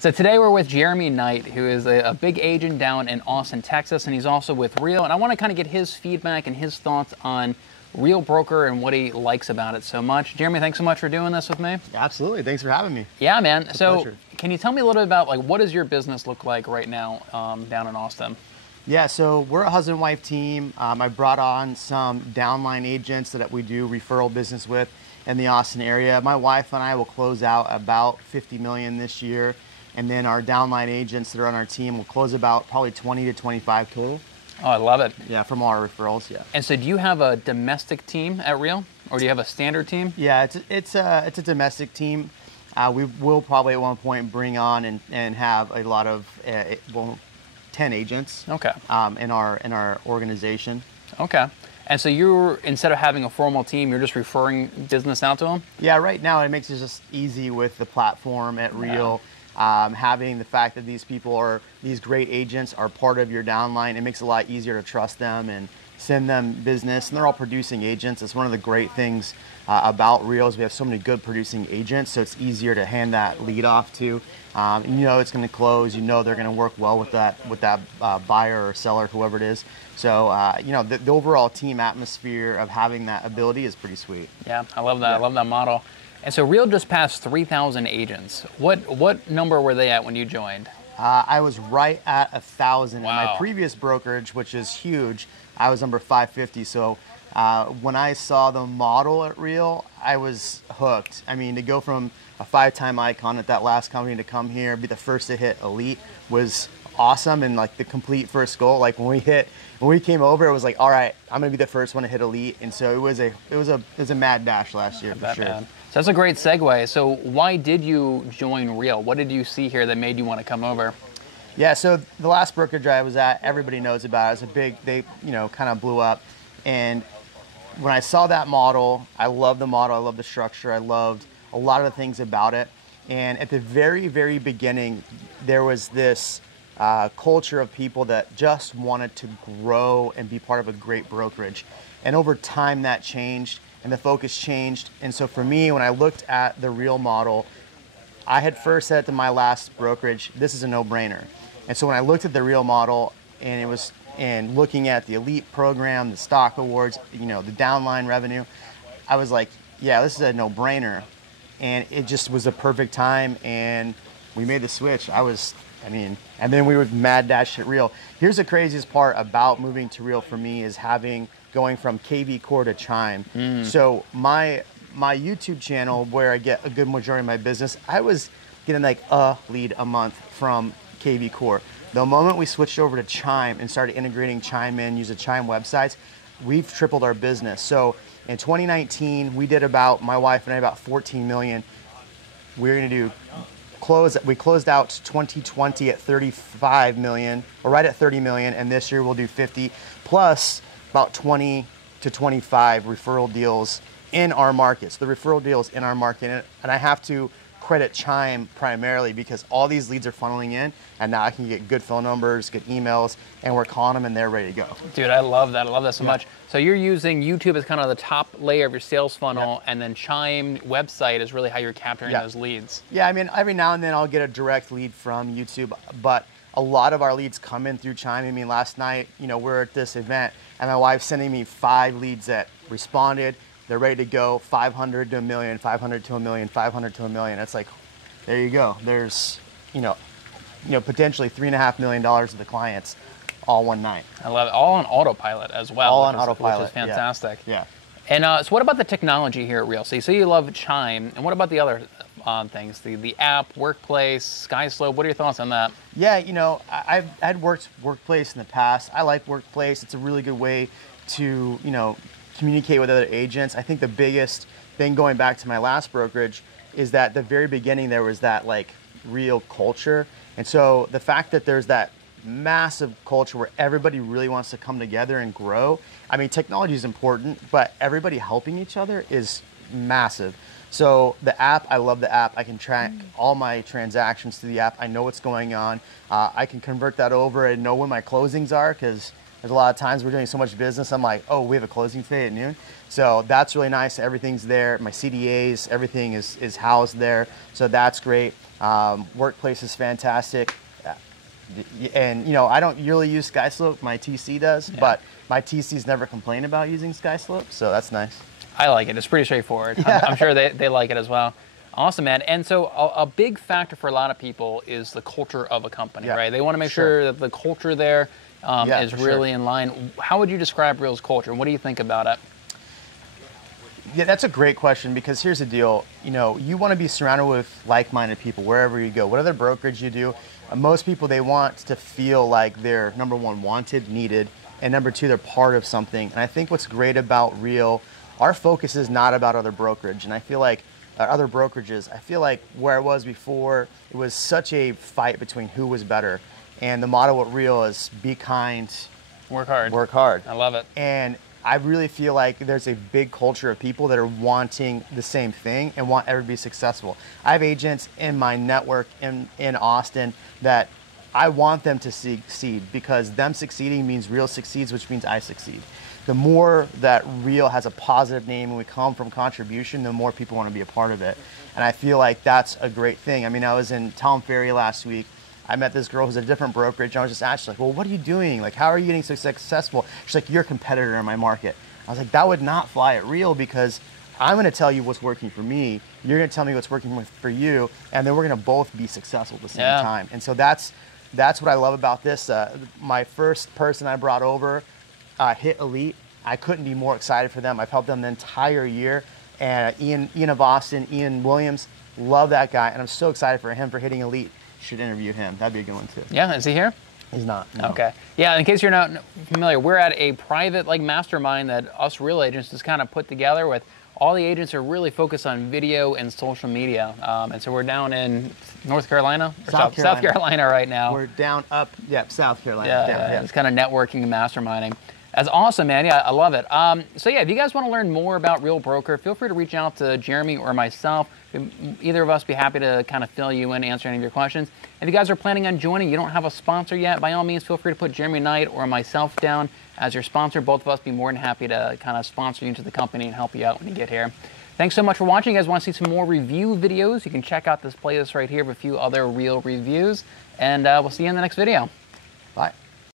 So today we're with Jeremy Knight, who is a big agent down in Austin, Texas, and he's also with Real. And I want to kind of get his feedback and his thoughts on Real Broker and what he likes about it so much. Jeremy, thanks so much for doing this with me. Absolutely. Thanks for having me. Yeah, man. It's a so pleasure. Can you tell me a little bit about what does your business look like right now down in Austin? Yeah, so we're a husband and wife team. I brought on some downline agents that we do referral business with in the Austin area. My wife and I will close out about $50 million this year. And then our downline agents that are on our team will close about probably 20 to 25 total. Oh, I love it. Yeah, from all our referrals, yeah. And so do you have a domestic team at Real? Or do you have a standard team? Yeah, it's a domestic team. We will probably at one point bring on and have a lot of, 10 agents Okay. In our organization. Okay. And so instead of having a formal team, you're just referring business out to them? Yeah, right now it makes it just easy with the platform at Real. Having the fact that these great agents are part of your downline, it makes it a lot easier to trust them and send them business. And they're all producing agents. It's one of the great things about Real is we have so many good producing agents, so it's easier to hand that lead off to. You know it's going to close. You know they're going to work well with that buyer or seller, whoever it is. So you know the overall team atmosphere of having that ability is pretty sweet. Yeah, I love that. Yeah. I love that model. And so Real just passed 3,000 agents. What number were they at when you joined? I was right at 1,000. Wow. In my previous brokerage, which is huge, I was number 550. So when I saw the model at Real, I was hooked. I mean, to go from a 5-time icon at that last company to come here, be the first to hit elite was awesome, and like the complete first goal. Like when we came over, it was like, all right, I'm gonna be the first one to hit elite, and so it was a mad dash last year for sure. Man. So that's a great segue. So why did you join Real? What did you see here that made you want to come over? Yeah, so the last brokerage I was at, everybody knows about it. It was they kind of blew up, and when I saw that model, I loved the model, I loved the structure, I loved a lot of the things about it. And at the very, very beginning, there was this culture of people that just wanted to grow and be part of a great brokerage. And over time that changed and the focus changed. And so for me, when I looked at the Real model, I had first said to my last brokerage, this is a no-brainer. And so when I looked at the Real model and looking at the elite program, the stock awards, the downline revenue, I was like, yeah, this is a no-brainer. And it just was a perfect time, and we made the switch. And then we would mad dash at Real. Here's the craziest part about moving to Real for me is going from KV Core to Chime. So my YouTube channel, where I get a good majority of my business, I was getting like a lead a month from KV Core. The moment we switched over to Chime and started integrating Chime in, use the Chime websites, we've tripled our business. So in 2019, we did my wife and I, about 14 million. We're going to we closed out 2020 at 35 million, or right at 30 million, and this year we'll do 50, plus about 20 to 25 referral deals in our markets. The referral deals in our market, and I have to credit Chime primarily because all these leads are funneling in, and now I can get good phone numbers, good emails, and we're calling them and they're ready to go. Dude, I love that. I love that so much. So you're using YouTube as kind of the top layer of your sales funnel, and then Chime website is really how you're capturing those leads. Yeah, I mean, every now and then I'll get a direct lead from YouTube, but a lot of our leads come in through Chime. I mean, last night, we're at this event, and my wife's sending me 5 leads that responded. They're ready to go, 500 to a million, 500 to a million, 500 to a million. It's like, there you go. There's, potentially $3.5 million to the clients all one night. I love it. All on autopilot as well. All on autopilot. Which is fantastic. Yeah. And so what about the technology here at Real? So you say you love Chime, and what about the other things? The app, Workplace, SkySlope, what are your thoughts on that? Yeah, I'd worked Workplace in the past. I like Workplace. It's a really good way to, communicate with other agents. I think the biggest thing going back to my last brokerage is that at the very beginning there was that like Real culture. And so the fact that there's that massive culture where everybody really wants to come together and grow. I mean, technology is important, but everybody helping each other is massive. So the app, I love the app. I can track all my transactions through the app. I know what's going on. I can convert that over and know when my closings are because There's a lot of times we're doing so much business, I'm like, oh, we have a closing today at noon. So that's really nice. Everything's there. My CDAs, everything is housed there. So that's great. Workplace is fantastic. And you know, I don't really use SkySlope, my TC does, but my TC's never complained about using SkySlope, so that's nice. I like it. It's pretty straightforward. Yeah. I'm sure they like it as well. Awesome, man. And so a big factor for a lot of people is the culture of a company, right? They want to make sure that the culture there is really in line. How would you describe Real's culture? What do you think about it? Yeah, that's a great question, because here's the deal. You know, you want to be surrounded with like-minded people wherever you go. Whatever brokerage you do, most people, they want to feel like they're, number one, wanted, needed, and number two, they're part of something. And I think what's great about Real, our focus is not about other brokerage. And I feel like other brokerages, I feel like where I was before, it was such a fight between who was better. And the motto at Real is be kind, work hard. Work hard. I love it. And I really feel like there's a big culture of people that are wanting the same thing and want everybody to be successful. I have agents in my network in Austin that I want them to succeed, because them succeeding means Real succeeds, which means I succeed. The more that Real has a positive name and we come from contribution, the more people want to be a part of it. And I feel like that's a great thing. I mean, I was in Tom Ferry last week. I met this girl who's a different brokerage. I was just asking, like, well, what are you doing? Like, how are you getting so successful? She's like, you're a competitor in my market. I was like, that would not fly at Real, because I'm going to tell you what's working for me. You're going to tell me what's working for you. And then we're going to both be successful at the same time. And so that's what I love about this. My first person I brought over hit Elite. I couldn't be more excited for them. I've helped them the entire year. And Ian of Austin, Ian Williams, love that guy. And I'm so excited for him for hitting Elite. Should interview him. That'd be a good one too. Yeah, is he here? He's not. No. Okay. Yeah, in case you're not familiar, we're at a private mastermind that us Real agents just kind of put together with all the agents are really focused on video and social media. And so we're down in North Carolina, or South Carolina right now. We're down South Carolina. Yeah. It's kind of networking and masterminding. That's awesome, man. Yeah, I love it. So yeah, if you guys want to learn more about Real Broker, feel free to reach out to Jeremy or myself. Either of us be happy to kind of fill you in, answer any of your questions. If you guys are planning on joining, you don't have a sponsor yet, by all means, feel free to put Jeremy Knight or myself down as your sponsor. Both of us be more than happy to kind of sponsor you into the company and help you out when you get here. Thanks so much for watching. You guys want to see some more review videos, you can check out this playlist right here with a few other Real reviews. And we'll see you in the next video. Bye.